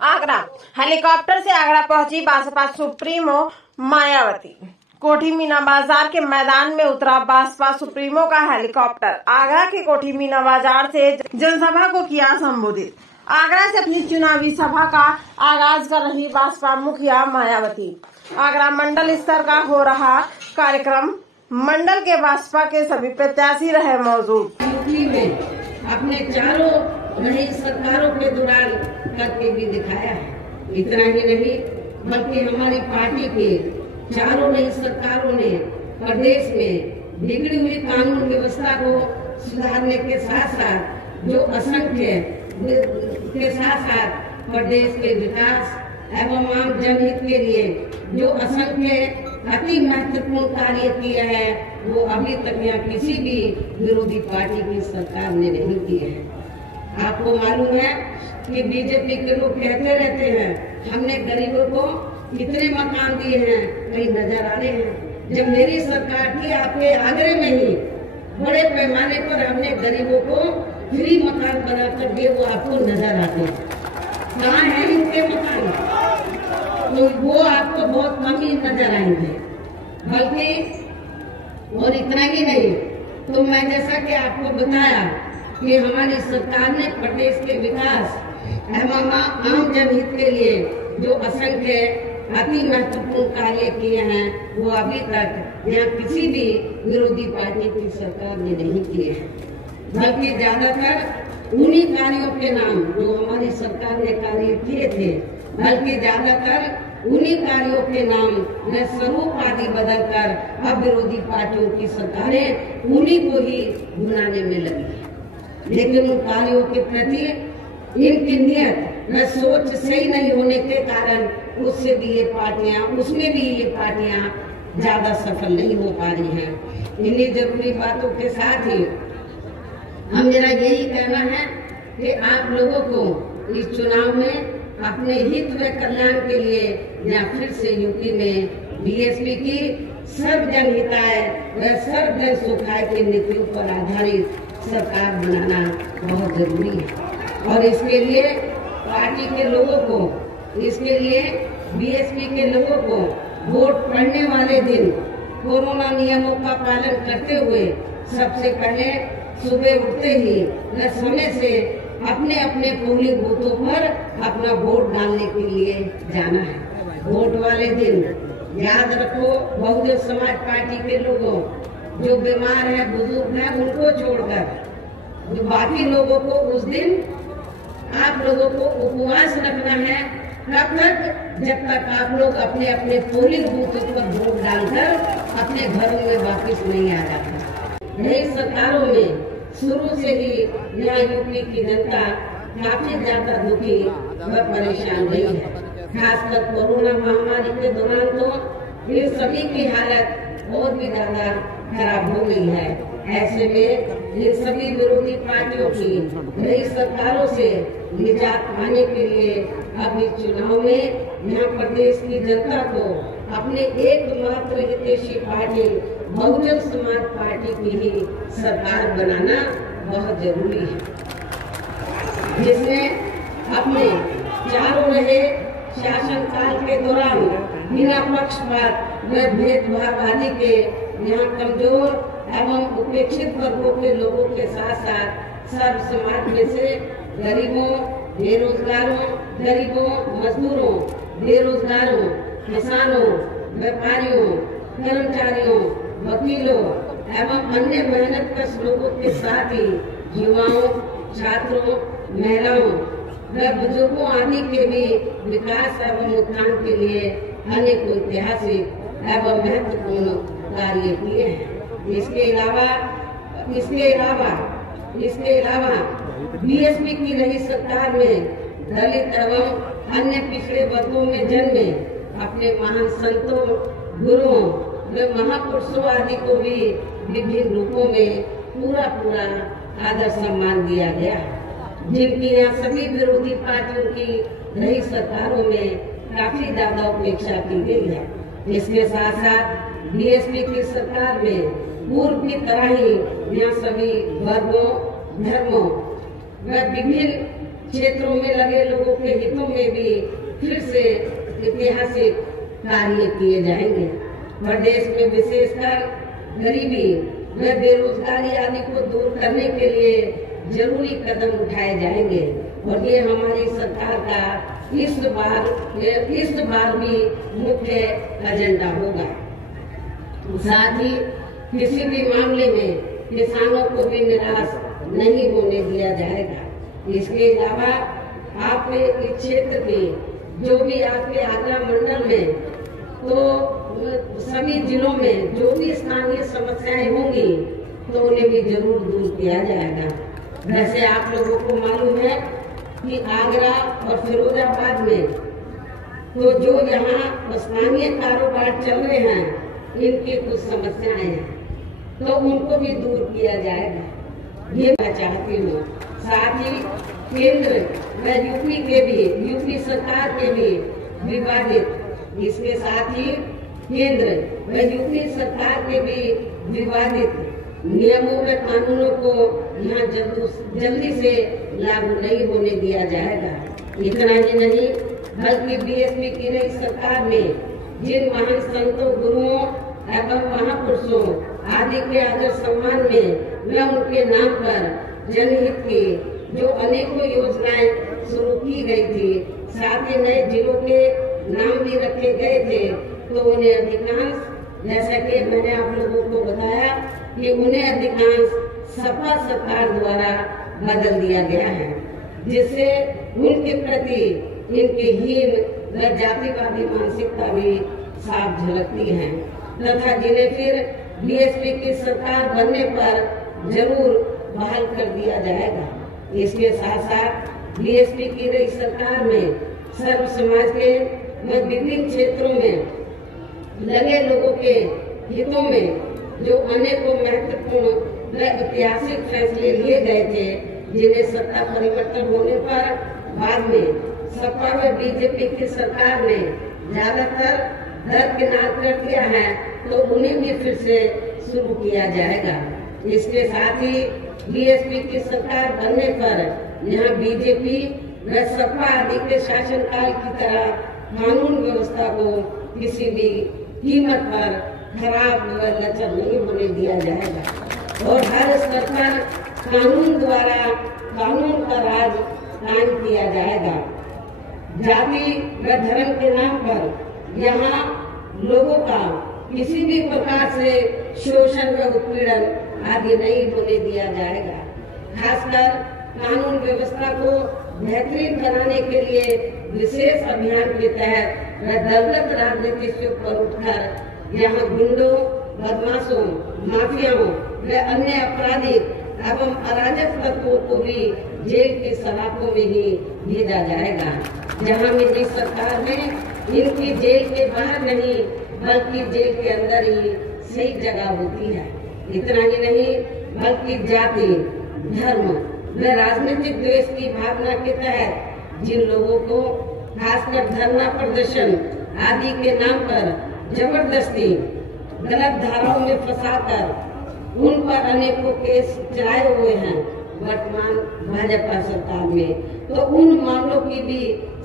Agra helicopter से आगरा पहुंची Baspa supremo Mayawati. Kothi Meena बाजार के मैदान में उतरा बसपा सुप्रीमो का हेलीकॉप्टर। आगरा के कोठी मीना बाजार से जनसभा को किया संबोधित। आगरा से अपनी चुनावी सभा का आगाज कर रही बसपा मुखिया मायावती। आगरा मंडल स्तर का हो रहा कार्यक्रम, मंडल के बसपा के सभी प्रत्याशी रहे मौजूद। यूपी में अपने चारों नई सरकारों के दौरान करके भी दिखाया है। इतना ही नहीं बल्कि हमारी पार्टी के चारों नई सरकारों ने प्रदेश में बिगड़ी हुई कानून व्यवस्था को सुधारने के साथ साथ जो असंख्य के साथ साथ प्रदेश के विकास एवं आम जनहित के लिए जो असंख्य अति महत्वपूर्ण कार्य किया है वो अभी तक यहाँ किसी भी विरोधी पार्टी की सरकार ने नहीं किया है। आपको मालूम है कि बीजेपी के लोग कहते रहते हैं हमने गरीबों को कितने मकान दिए हैं, कई नजर आ रहे हैं। जब मेरी सरकार थी आपके आगरे में ही बड़े पैमाने पर हमने गरीबों को फ्री मकान बना कर दिए, वो आपको नजर आते हैं। कहाँ है इनके मकान? तो वो आपको बहुत कम ही नजर आएंगे। बल्कि और इतना ही नहीं, तो मैं जैसा कि आपको बताया कि हमारी सरकार ने प्रदेश के विकास एवं आम जनहित के लिए जो असंख्य अति महत्वपूर्ण कार्य किए हैं वो अभी तक यहाँ किसी भी विरोधी पार्टी की सरकार ने नहीं किए हैं। बल्कि ज्यादातर उन्हीं कार्यों के नाम जो हमारी सरकार ने कार्य किए थे, बल्कि ज्यादातर उन्हीं कार्यों के नाम में स्वरूप आदि बदलकर अब विरोधी पार्टियों की सरकारें उन्हीं को ही बुलाने में लगी है। लेकिन उन कार्यों के प्रति इनकी नियत न सोच सही नहीं होने के कारण उससे भी ये पार्टियां, उसमें भी ये पार्टियां ज्यादा सफल नहीं हो पा रही हैं। इन्हीं जरूरी बातों के साथ ही हम मेरा यही कहना है कि आप लोगों को इस चुनाव में अपने हित व कल्याण के लिए या फिर से यूपी में बीएसपी की सर्वजन हिताय व सर्वजन सुखाय की नीतियों पर आधारित सरकार बनाना बहुत जरूरी है। और इसके लिए पार्टी के लोगों को, इसके लिए बीएसपी के लोगों को वोट पड़ने वाले दिन कोरोना नियमों का पालन करते हुए सबसे पहले सुबह उठते ही न समय से अपने अपने पोलिंग बूथों पर अपना वोट डालने के लिए जाना है। वोट वाले दिन याद रखो, बहुजन समाज पार्टी के लोगों, जो बीमार है, बुजुर्ग है, उनको छोड़कर जो बाकी लोगों को उस दिन आप लोगों को उपवास रखना है। कब तक? जब तक आप लोग अपने अपने पोलिंग बूथों पर वोट डालकर अपने घरों में वापस नहीं आ जाते। नई सरकारों में शुरू से ही यहाँ यूपी की जनता काफी ज्यादा दुखी व परेशान रही है। खासकर कोरोना महामारी के दौरान तो ये सभी की हालत और भी ज्यादा खराब हो गई है। ऐसे में इन सभी विरोधी पार्टियों की नई सरकारों से निजात पाने के लिए अब इस चुनाव में यहाँ प्रदेश की जनता को अपने एकमात्र हितैषी पार्टी बहुजन समाज पार्टी की ही सरकार बनाना बहुत जरूरी है, जिसमें अपने चारों रहे शासनकाल के दौरान बिना पक्षपात व भेदभाव आदि के यहाँ कमजोर एवं उपेक्षित वर्गों के लोगों के साथ साथ सर्व समाज में से गरीबों, बेरोजगारों, गरीबों, मजदूरों, बेरोजगारों, किसानों, व्यापारियों, कर्मचारियों, वकीलों एवं अन्य मेहनतकश लोगों के साथ ही युवाओं, छात्रों, महिलाओं व बुजुर्गों आदि के भी विकास एवं उत्थान के लिए अनेक ऐतिहासिक एवं महत्वपूर्ण कार्य किए हैं। इसके अलावा बीएसपी की नई सरकार में दलित एवं अन्य पिछड़े वर्गों में जन्मे अपने महान संतों, गुरुओं व महापुरुषों आदि को भी विभिन्न रूपों में पूरा आदर सम्मान दिया गया, जिनकी यहाँ सभी विरोधी पार्टियों की नई सरकारों में काफी ज्यादा उपेक्षा की गई है। इसके साथ साथ बीएसपी की सरकार में पूर्व की तरह ही यहाँ सभी वर्गों, धर्मों व विभिन्न क्षेत्रों में लगे लोगों के हितों में भी फिर से ऐतिहासिक कार्य किए जाएंगे। प्रदेश में विशेषकर गरीबी व बेरोजगारी आदि को दूर करने के लिए जरूरी कदम उठाए जाएंगे और ये हमारी सरकार का इस बार भी मुख्य एजेंडा होगा। साथ ही किसी भी मामले में किसानों को भी निराश नहीं होने दिया जाएगा। इसके अलावा आपके इस क्षेत्र के जो भी आपके आगरा मंडल में तो सभी जिलों में जो भी स्थानीय समस्याएं होंगी तो उन्हें भी जरूर दूर किया जाएगा। वैसे आप लोगों को मालूम है कि आगरा और फिरोजाबाद में तो जो यहाँ स्थानीय कारोबार चल रहे हैं इनकी कुछ समस्याएं हैं तो उनको भी दूर किया जाएगा, ये मैं चाहती हूँ। साथ ही केंद्र व यूपी सरकार के भी विवादित, इसके साथ ही केंद्र व यूपी सरकार के भी विवादित नियमों व कानूनों को यहाँ जल्दी से लागू नहीं होने दिया जाएगा। इतना ही नहीं बल्कि बीएसपी की नई सरकार में जिन महान संतों, गुरुओं एवं महापुरुषों आदि के आदर सम्मान में व उनके नाम पर जनहित की जो अनेकों योजनाएं शुरू की गई थी, साथ ही नए जिलों के नाम भी रखे गए थे, तो उन्हें अधिकांश, जैसा कि मैंने आप लोगों को बताया कि उन्हें अधिकांश सपा सरकार द्वारा बदल दिया गया है, जिससे उनके प्रति इनकी हीन व जातिवादी मानसिकता भी साफ झलकती है तथा जिन्हें फिर बीएसपी की सरकार बनने पर जरूर बहाल कर दिया जाएगा। इसके साथ साथ बीएसपी की नई सरकार में सर्व समाज के व विभिन्न क्षेत्रों में लगे लोगों के हितों में जो अनेकों महत्वपूर्ण व ऐतिहासिक फैसले लिए गए थे, जिन्हें सत्ता परिवर्तन होने पर बाद में सपा व बीजेपी की सरकार ने ज्यादातर दरकिनार कर दिया है, तो उन्हें भी फिर से शुरू किया जाएगा। इसके साथ ही बीएसपी की सरकार बनने पर यहाँ बीजेपी व सपा आदि के शासनकाल की तरह कानून व्यवस्था को किसी भी कीमत पर खराब व लचर नहीं होने दिया जाएगा और हर स्तर पर कानून द्वारा कानून का राज कायम किया जाएगा। जाति व धर्म के नाम पर यहाँ लोगों का किसी भी प्रकार से शोषण व उत्पीड़न आदि नहीं होने दिया जाएगा। खासकर कानून व्यवस्था को बेहतरीन बनाने के लिए विशेष अभियान के तहत व दलगत राजनीति से ऊपर उठकर यहाँ गुंडों, बदमाशों, माफियाओं व अन्य आपराधिक एवं अराजक तत्वों को भी जेल की सलाखों में ही भेजा जाएगा, जहाँ मेरी सरकार में इनकी जेल के बाहर नहीं बल्कि जेल के अंदर ही सही जगह होती है। इतना ही नहीं बल्कि जाति, धर्म व राजनीतिक द्वेष की भावना के तहत जिन लोगों को खासकर धरना प्रदर्शन आदि के नाम पर जबरदस्ती गलत धाराओं में फंसाकर उन पर अनेकों केस चलाए हुए हैं वर्तमान भाजपा सरकार में, तो उन मामलों की भी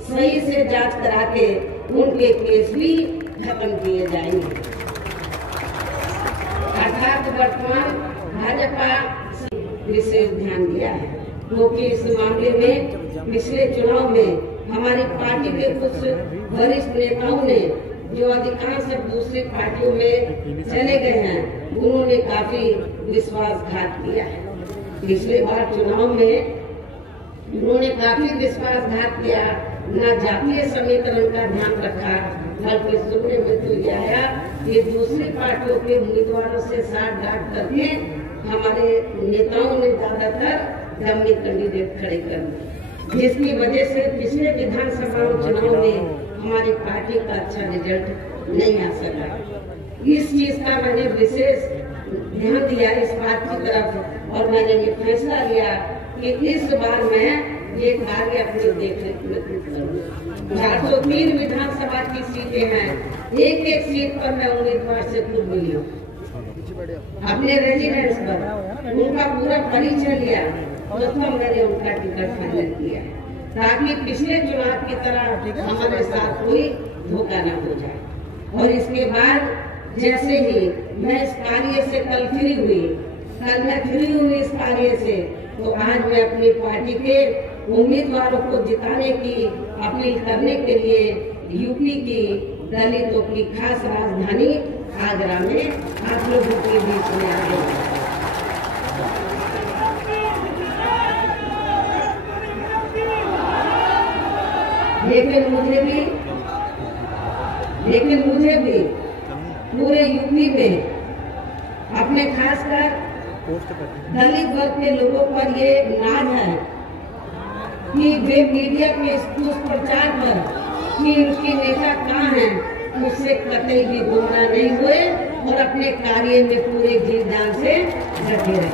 सही से जांच करा के उनके केस भी खत्म किए जाएंगे। अर्थात वर्तमान भाजपा विशेष ध्यान दिया है, क्योंकि इस मामले में पिछले चुनाव में हमारी पार्टी के कुछ वरिष्ठ नेताओं ने जो अधिकांश अब दूसरी पार्टियों में चले गए हैं, उन्होंने काफी विश्वासघात किया है। पिछले बार चुनाव में उन्होंने काफी विश्वासघात किया, न जातीय समीकरण का ध्यान रखा, बल्कि सुनने में तो यह आया कि दूसरी पार्टियों के उम्मीदवारों से साठ गांठ करके हमारे नेताओं ने ज्यादातर डमी कैंडिडेट खड़े कर दिए, जिसकी वजह से पिछले विधानसभा चुनाव में हमारी पार्टी का अच्छा रिजल्ट नहीं आ सका। इस चीज का मैंने विशेष ध्यान दिया इस बात की तरफ और मैंने ये फैसला लिया कि इस बार मैं ये कार्य अपने देखने में 403 विधानसभा की सीटें हैं, एक एक सीट पर मैं उम्मीदवार से खुद मिली हूँ, अपने रेजिडेंस पर उनका पूरा परिचय लिया, तो मैंने उनका टिकट फाइनल किया। ताकि पिछले चुनाव की तरह हमारे साथ कोई धोखा न हो जाए। और इसके बाद जैसे ही मैं इस कार्य से कल मैं फ्री हुई इस कार्य से, तो आज मैं अपनी पार्टी के उम्मीदवारों को जिताने की अपील करने के लिए यूपी की दलितों की खास राजधानी आगरा में आप लोगों के बीच में आ गए। लेकिन मुझे भी पूरे यूपी में अपने खासकर दलित वर्ग के लोगों पर ये नाज है कि वे मीडिया के दुष्प्रचार पर कि उनके नेता कहाँ हैं उससे कतई भी गुमराह नहीं हुए और अपने कार्य में पूरे जी जान से डटे रहे।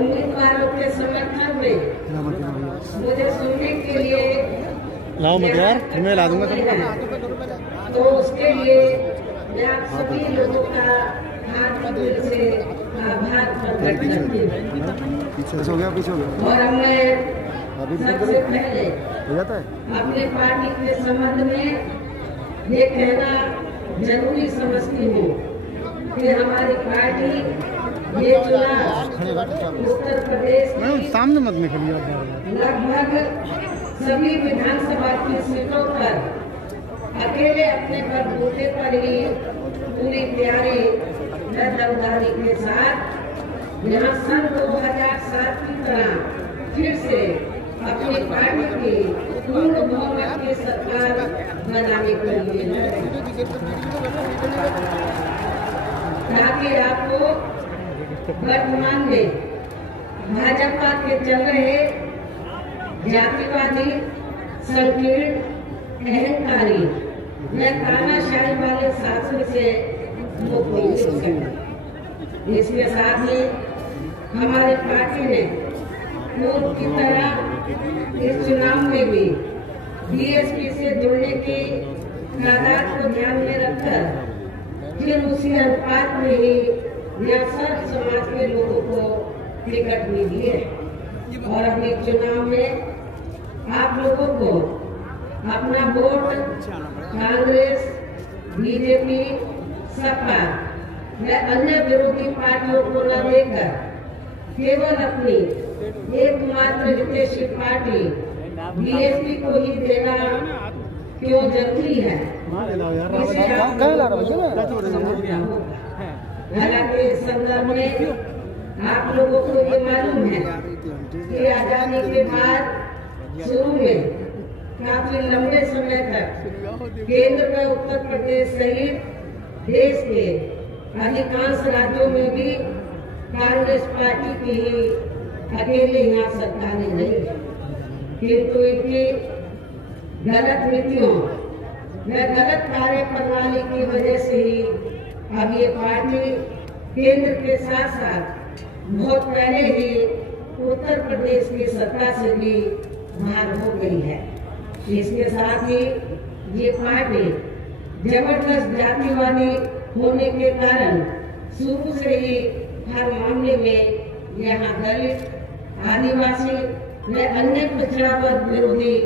उम्मीदवारों के समर्थन में मुझे सुनने के लिए लाओ मत यार, मैं ला दूंगा तो उसके लिए मैं आप सभी लोगों का हार्दिक दिल से आभार प्रकट करती हूँ। पीछे हो गया और मैं सबसे पहले अपने पार्टी के संबंध में ये कहना जरूरी समझती हूँ कि हमारी पार्टी ये चुनाव उत्तर प्रदेश की सामने मत निकलिए, लगभग सभी विधानसभा की सीटों पर अकेले अपने बलबूते पर ही पूरी तैयारी दमदारी के साथ यहाँ सन 2007 की तरह फिर से अपनी पार्टी की पूर्ण बहुमत की सरकार बनाने के लिए, ताकि आपको वर्तमान में भाजपा के चल रहे जातिवादी संकीर्ण अहंकारी व तानाशाही वाले शासन से मुक्त मिल सके। इसके साथ ही हमारी पार्टी ने पूर्व की तरह इस चुनाव में भी बीएसपी से जुड़ने की तादाद को ध्यान में रखकर फिर उसी अनुपात में ही सब समाज के लोगों को टिकट मिली है। और अभी चुनाव में आप लोगों को अपना वोट कांग्रेस, बीजेपी, सपा व अन्य विरोधी पार्टियों को न देकर केवल अपनी एकमात्र हितैषी पार्टी बीएसपी को ही देना क्यों जरूरी है, इसे आप समझना होगा। हालांकि इस संदर्भ में आप लोगों को ये मालूम है कि आजादी के बाद शुरू में काफी लंबे समय तक केंद्र में उत्तर प्रदेश सहित देश के अधिकांश राज्यों में भी कांग्रेस पार्टी की ही अकेले यहाँ सरकारें रही, किंतु इनकी गलत नीतियों व गलत कार्य प्रणाली की वजह से ही अब ये पार्टी केंद्र के साथ साथ बहुत पहले ही उत्तर प्रदेश की सत्ता से भी बाहर हो गई है। इसके साथ ही ये पार्टी जबरदस्त जातिवादी होने के कारण शुरू से ही हर मामले में यहाँ दलित, आदिवासी व अन्य पिछड़ा वर्ग विरोधी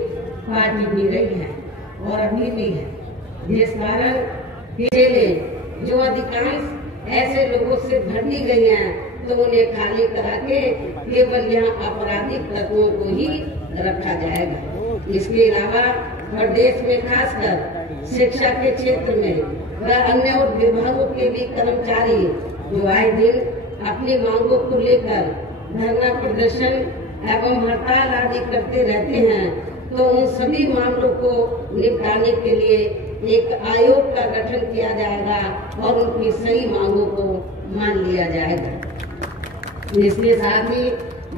पार्टी भी रही है और अभी भी है, जिस कारण जेलें जो अधिकांश ऐसे लोगों से भर दी गई हैं तो उन्हें खाली करा के केवल यहाँ आपराधिक तत्वों को ही रखा जाएगा। इसके अलावा प्रदेश में खासकर शिक्षा के क्षेत्र में व अन्य और विभागों के भी कर्मचारी जो आए दिन अपनी मांगों को लेकर धरना प्रदर्शन एवं हड़ताल आदि करते रहते हैं, तो उन सभी मामलों को निपटाने के लिए एक आयोग का गठन किया जाएगा और उनकी सही मांगों को मान लिया जाएगा। इसके साथ ही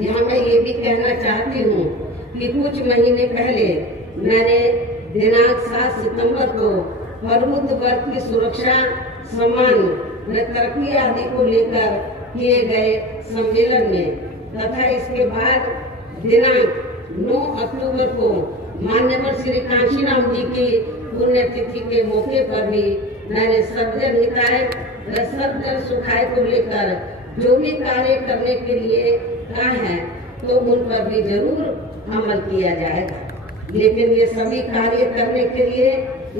यहाँ मैं ये भी कहना चाहती हूँ कि कुछ महीने पहले मैंने दिनांक 7 सितंबर को प्रबुद्ध वर्ग की सुरक्षा, सम्मान व तरक्की आदि को लेकर किए गए सम्मेलन में तथा इसके बाद दिनांक 9 अक्टूबर को मान्यवर श्री कांशीराम जी की पुण्यतिथि के मौके पर भी मैंने सर्वजन हिताय व सर्वजन सुखाय को लेकर जो भी कार्य करने के लिए कहा है तो उन पर भी जरूर अमल किया जाएगा। लेकिन ये सभी कार्य करने के लिए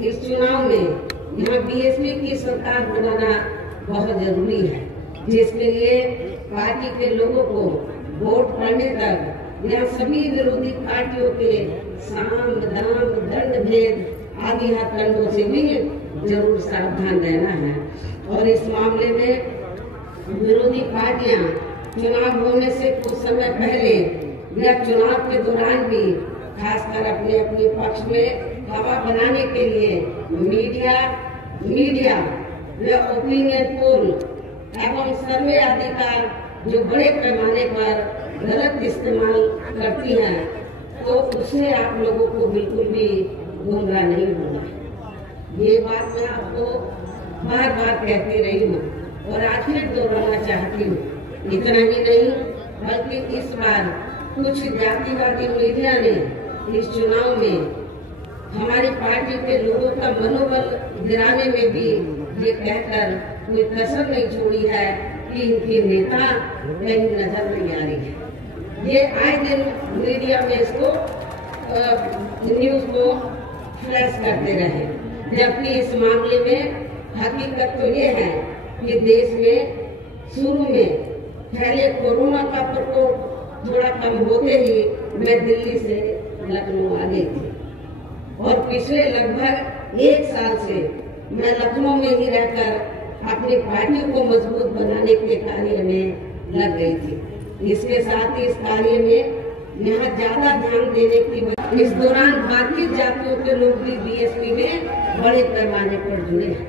इस चुनाव में यहाँ बीएसपी की सरकार बनाना बहुत जरूरी है, जिसके लिए पार्टी के लोगों को वोट पड़ने तक यहाँ सभी विरोधी पार्टियों के साम दाम दंड भेद आदि हथकंडों से भी जरूर सावधान रहना है। और इस मामले में विरोधी पार्टियां चुनाव होने से कुछ समय पहले या चुनाव के दौरान भी खासकर अपने अपने पक्ष में हवा बनाने के लिए मीडिया व ओपिनियन पोल एवं सर्वे आदि का जो बड़े पैमाने पर गलत इस्तेमाल करती हैं, तो उससे आप लोगों को बिल्कुल भी गुमराह नहीं होना। ये बात मैं आपको बार बार कहती रही हूँ और आज फिर दोहराना चाहती हूँ। इतना ही नहीं बल्कि इस बार कुछ जातिवादी मीडिया ने इस चुनाव में हमारी पार्टी के लोगों का मनोबल गिराने में भी ये कहकर कोई कसर नहीं छोड़ी है कि इनके नेता कहीं नजर नहीं आ रही है। ये आए दिन मीडिया में इसको न्यूज को फ्लैश करते रहे, जबकि इस मामले में हकीकत तो ये है कि देश में शुरू में पहले कोरोना का प्रकोप थोड़ा कम होते ही मैं दिल्ली से लखनऊ आ गई थी और पिछले लगभग 1 साल से मैं लखनऊ में ही रहकर अपनी पार्टी को मजबूत बनाने के कार्य में लग गई थी। इसके साथ ही इस कार्य में यहाँ ज्यादा ध्यान देने की वजह इस दौरान बाकी जातियों के लोग भी बीएसपी में बड़े पैमाने पर जुड़े हैं।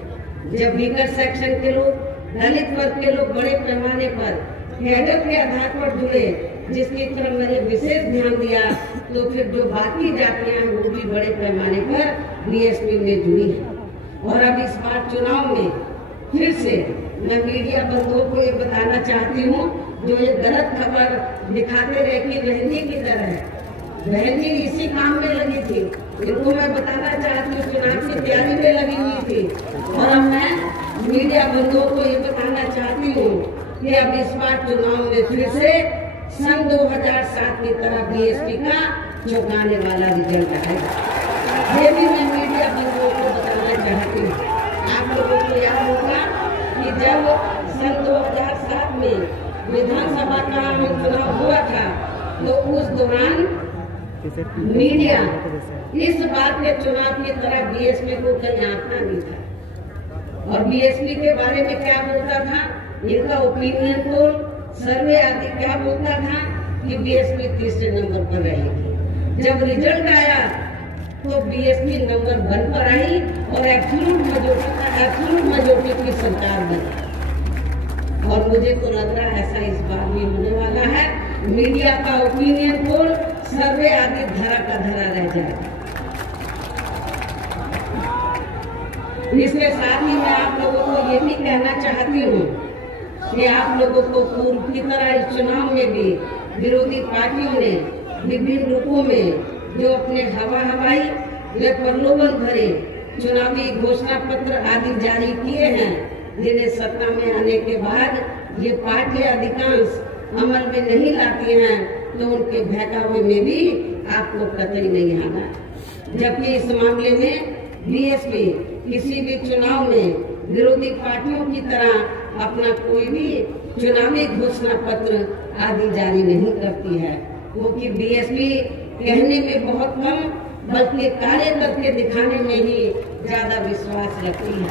जब वीकर सेक्शन के लोग, दलित वर्ग के लोग बड़े पैमाने पर कैडर के आधार पर जुड़े, जिसकी तरफ मैंने विशेष ध्यान दिया, तो फिर जो बाकी जातियां हैं वो भी बड़े पैमाने पर बीएसपी में जुड़ी है। और अब इस बार चुनाव में फिर से मैं मीडिया बंधुओं को ये बताना चाहती हूँ, जो ये गलत खबर दिखाते रहे कि बहनी की तरह है, बहनी इसी काम में लगी थी। इनको मैं बताना चाहती हूँ चुनाव की तैयारी में लगी हुई थी। और अब मैं मीडिया बंधुओं को ये बताना चाहती हूँ कि अब इस बार चुनाव में फिर से सन 2007 की तरह बीएसपी का चौंकाने वाला रिजल्ट आएगा। ये भी मैं मीडिया बंधुओं को बताना चाहती हूँ। आप लोगों को याद होगा कि जब सन 2007 में विधानसभा का चुनाव हुआ था, तो उस दौरान मीडिया इस बात के चुनाव की तरह बीएसपी को कहीं आंकना नहीं था। और बीएसपी के बारे में क्या बोलता था, इनका ओपिनियन पोल सर्वे आदि क्या बोलता था कि बीएसपी तीसरे नंबर पर रहेगी। जब रिजल्ट आया तो बीएसपी नंबर 1 पर आई और एब्सोल्यूट मेजॉरिटी की सरकार बनी। और मुझे तो लग रहा है ऐसा इस बार भी होने वाला है। मीडिया का ओपिनियन पोल सर्वे आदि धरा का धरा रह जाएगा। इसके साथ ही मैं आप लोगों को ये भी कहना चाहती हूँ कि आप लोगों को पूर्व की तरह इस चुनाव में भी विरोधी पार्टियों ने विभिन्न रूपों में जो अपने हवाई व प्रलोभन भरे चुनावी घोषणा पत्र आदि जारी किए हैं, जिन्हें सत्ता में आने के बाद ये पार्टी अधिकांश अमल में नहीं लाती हैं, तो उनके बहकावे में भी आपको कतई नहीं आना। जबकि इस मामले में बीएसपी किसी भी चुनाव में विरोधी पार्टियों की तरह अपना कोई भी चुनावी घोषणा पत्र आदि जारी नहीं करती है, क्योंकि बीएसपी कहने में बहुत कम बल्कि कार्य करके दिखाने में ही ज्यादा विश्वास रखती है।